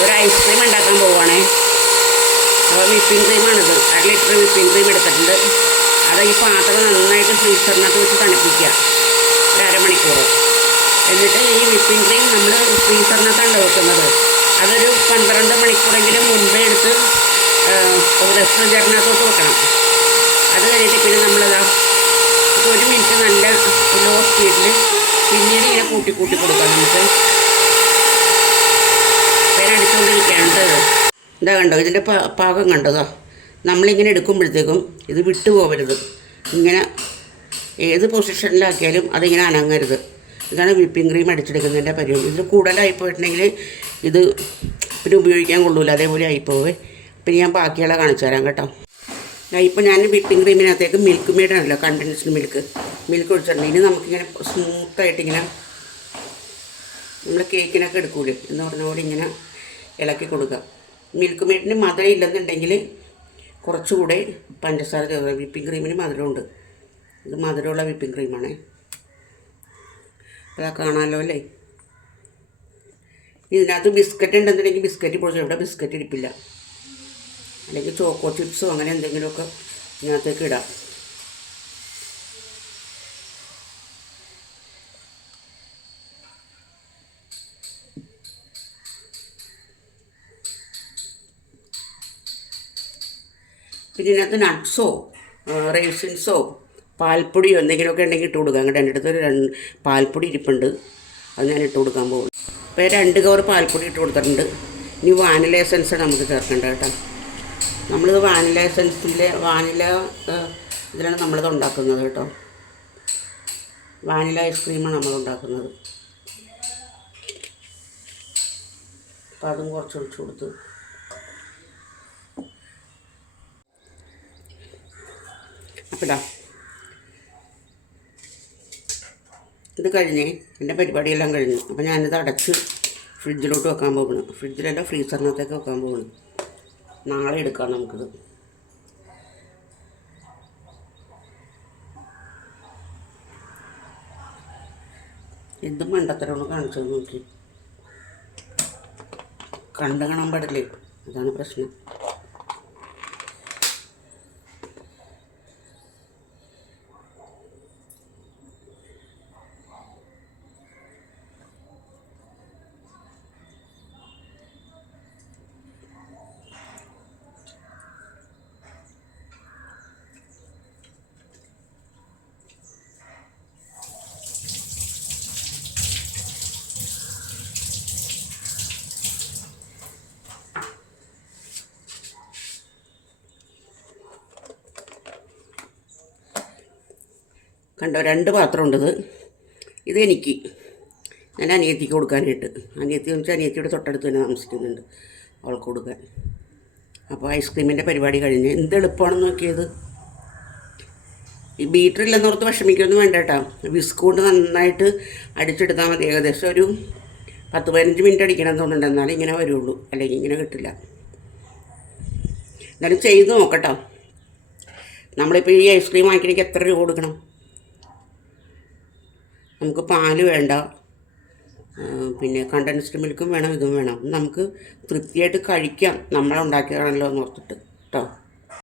ഒരു ഐസ്ക്രീം ഉണ്ടാക്കാൻ പോവുകയാണ് അപ്പോൾ വിപ്പിംഗ് ക്രീമാണിത് അര ലിറ്റർ വിപ്പിംഗ് ക്രീം എടുത്തിട്ടുണ്ട്. അത് ഈ പാത്രം നന്നായിട്ട് ഫ്രീസറിനകത്ത് വെച്ച് തണുപ്പിക്കുക. ഒരു അരമണിക്കൂർ. എന്നിട്ട് ഈ വിപ്പിംഗ് ക്രീം നമ്മൾ ഫ്രീസറിനകത്താണ് വെക്കുന്നത്. അതൊരു പന്ത്രണ്ട് മണിക്കൂറെങ്കിലും മുമ്പേ എടുത്ത് റെഫ്രിജറേറ്ററിനകത്തോട്ട് വെക്കണം. അത് കഴിഞ്ഞിട്ട് പിന്നെ നമ്മളിതാ ഒരു മിനിറ്റ് നല്ല ലോ സ്പീഡിൽ പിന്നീട് ഇങ്ങനെ കൂട്ടി കൂട്ടി കൊടുക്കാം നമുക്ക്. പേരടിച്ചുകൊണ്ടിരിക്കുകയാണ് ഇതാ കണ്ടോ ഇതിന്റെ പാകം കണ്ടതോ നമ്മളിങ്ങനെ എടുക്കുമ്പോഴത്തേക്കും ഇത് വിട്ടു പോകരുത് ഇങ്ങനെ ഏത് പൊസിഷനിലാക്കിയാലും അതിങ്ങനെ അനങ്ങരുത്. ഇതാണ് വിപ്പിംഗ് ക്രീം അടിച്ചെടുക്കുന്നതിന്റെ പരിപാടി. ഇതിൽ കൂടുതലായി പോയിട്ടുണ്ടെങ്കിൽ ഇത് പിന്നെ ഉപയോഗിക്കാൻ കൊള്ളൂല അതേപോലെ ആയിപ്പോവേ. പിന്നെ ഞാൻ ബാക്കിയുള്ള കാണിച്ചു തരാം കേട്ടോ. ഇപ്പോൾ ഞാൻ വിപ്പിംഗ് ക്രീമിനകത്തേക്ക് മിൽക്ക് മെയ്ഡ് ആണല്ലോ കണ്ടൻസ്ഡ് മിൽക്ക്. മിൽക്ക് ഒഴിച്ചിട്ടുണ്ട്. ഇനി നമുക്കിങ്ങനെ സ്മൂത്തായിട്ടിങ്ങനെ നമ്മൾ കേക്കിനൊക്കെ എടുക്കൂലേ എന്ന് പറഞ്ഞ പോലെ ഇങ്ങനെ ഇളക്കി കൊടുക്കുക. മിൽക്ക് മെയ്ഡിന് മധുരം ഇല്ലെന്നുണ്ടെങ്കിൽ കുറച്ചുകൂടെ പഞ്ചസാര ചേർക്കുക. വിപ്പിംഗ് ക്രീമിന് മധുരമുണ്ട്. ഇത് മധുരമുള്ള വിപ്പിംഗ് ക്രീമാണേ. അതാ കാണാമല്ലോ അല്ലേ? ഇതിനകത്ത് ബിസ്ക്കറ്റ് ഉണ്ടെന്നുണ്ടെങ്കിൽ ബിസ്ക്കറ്റ് പൊടിച്ചു? ഇവിടെ ബിസ്ക്കറ്റ് ഇടിപ്പില്ല അല്ലെങ്കിൽ ചോക്കോ ചിപ്സോ അങ്ങനെ എന്തെങ്കിലുമൊക്കെ ഇതിനകത്തേക്ക് ഇടാം. പിന്നെ ഇതിനകത്ത് നട്ട്സോ റേസിൻസോ പാൽപ്പൊടിയോ എന്തെങ്കിലുമൊക്കെ ഉണ്ടെങ്കിൽ ഇട്ട് കൊടുക്കാം. അങ്ങോട്ട് എന്റെ അടുത്തൊരു രണ്ട് പാൽപ്പൊടി ഇരിപ്പുണ്ട്. അത് ഞാൻ ഇട്ട് കൊടുക്കാൻ പോകും ഇപ്പോൾ രണ്ട് കവർ പാൽപ്പൊടി ഇട്ട് കൊടുത്തിട്ടുണ്ട്. ഇനി വാനില എസൻസ് നമുക്ക് ചേർക്കേണ്ടത് കേട്ടോ. നമ്മളിത് വാനില എസൻസിലെ വാനില ഇതിലാണ് നമ്മളിത് ഉണ്ടാക്കുന്നത് കേട്ടോ. വാനില ഐസ്ക്രീമാണ് നമ്മൾ ഉണ്ടാക്കുന്നത്. അപ്പം അതും കുറച്ച് ഒഴിച്ച് കൊടുത്ത് ഇതാ ഇത് കഴിഞ്ഞ് എന്റെ പരിപാടിയെല്ലാം കഴിഞ്ഞു. അപ്പോൾ ഞാനിത് അടച്ച് ഫ്രിഡ്ജിലോട്ട് വെക്കാൻ പോകണം ഫ്രിഡ്ജിലല്ല ഫ്രീസറിനകത്തേക്ക് വെക്കാൻ പോകണം നാളെ എടുക്കാം നമുക്കിത്. എന്തും മണ്ടത്തരമാണ് കാണിച്ചത് നോക്കി. കണ്ടു കാണാൻ പാടില്ലേ? അതാണ് പ്രശ്നം. കണ്ടോ രണ്ട് പാത്രം ഇത് ഇതെനിക്ക് ഞാൻ അനിയത്തിക്ക് കൊടുക്കാനായിട്ട്. അനിയത്തി എന്ന് വെച്ചാൽ അനിയത്തിയുടെ തൊട്ടടുത്ത് തന്നെ താമസിക്കുന്നുണ്ട് അവൾക്ക് കൊടുക്കാൻ. അപ്പോൾ ഐസ്ക്രീമിന്റെ പരിപാടി കഴിഞ്ഞ് എന്ത് എളുപ്പമാണെന്ന് നോക്കിയത്? ഈ ബീറ്ററില്ലെന്നോർത്ത് വിഷമിക്കൊന്നും വേണ്ട കേട്ടോ. വിസ്ക് കൊണ്ട് നന്നായിട്ട് അടിച്ചെടുത്താൽ മതി. ഏകദേശം ഒരു പത്ത് പതിനഞ്ച് മിനിറ്റ് അടിക്കണം തോന്നുന്നുണ്ട്. എന്നാലേ ഇങ്ങനെ വരുള്ളൂ. അല്ലെങ്കിൽ ഇങ്ങനെ കിട്ടില്ല. എന്നാലും ചെയ്ത് നോക്കട്ടോ. നമ്മളിപ്പോൾ ഈ ഐസ്ക്രീം വാങ്ങിക്കണമെങ്കിൽ എത്ര രൂപ കൊടുക്കണം? നമുക്ക് പാൽ വേണ്ട. പിന്നെ കണ്ടൻസ്ഡ് മിൽക്കും വേണം ഇതും വേണം. നമുക്ക് തൃപ്തിയായിട്ട് കഴിക്കാം. നമ്മളുണ്ടാക്കിയതാണല്ലോ എന്ന് ഓർത്തിട്ട്. കേട്ടോ